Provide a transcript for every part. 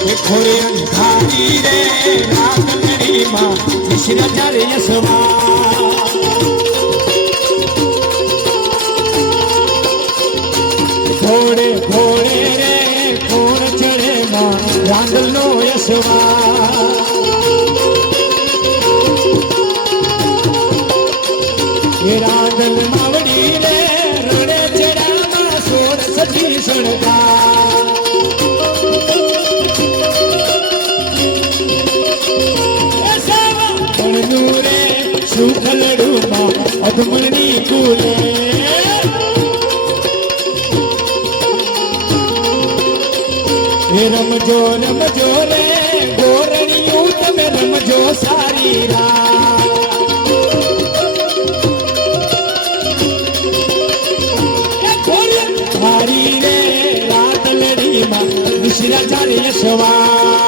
खोरे अंधारी रे रात मेरी माँ कृष्ण चर यसवा घोड़े घोड़े रे घोड़ चढ़े माँ रांदल नो यसवा ये रांदल मावड़ी रे रोड़े चढ़ा माँ सोड़ सजी सड़का सुखलडूमा अधमनी कूले रमजो रमजो रे गोरणियों तमे रमजो सारी रारी रे रात लड़ी मा मिश्रा चारे सवार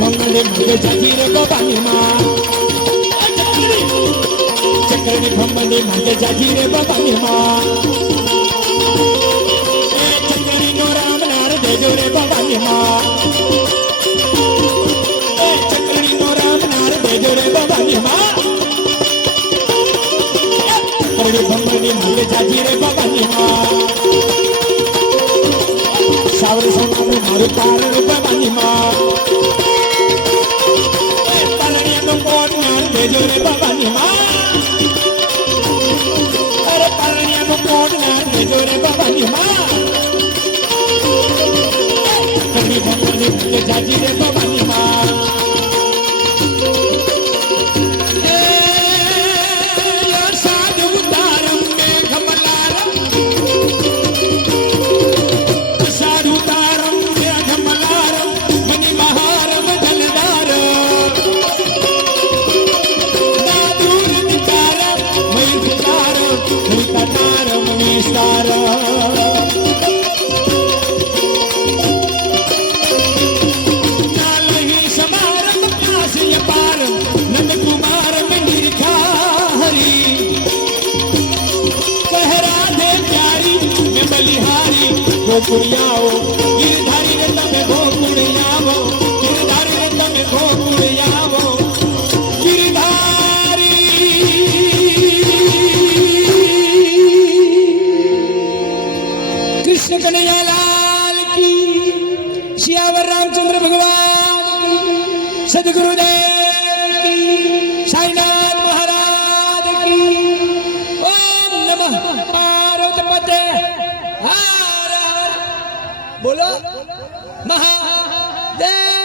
भंगले मंगे जाजीरे बाबानी माँ चक्करी भंगले मंगे जाजीरे बाबानी माँ चक्करी नो राम नार देजो रे बाबानी माँ चक्करी नो राम नार देजो रे बाबानी माँ चक्करी भंगले मंगे जाजीरे बाबानी माँ सावरे सोना में मारे तारे रे बाबानी माँ जो रे बाबा नी माँ अरे परनिया को कोड ना जो रे बाबा नी माँ कभी भगवान ने जाजी रे बाबा नी माँ गोकुड़ियाओ गिरधारी रे तमे गोकुड़ियाओ गिरधारी रे तमे गोकुड़ियाओ गिरधारी कृष्ण कन्हैया लाल की सियावर रामचंद्र भगवान की सद्गुरुदेव की साईनाथ महाराज की ओम नमः पार्वती बोलो महादेव।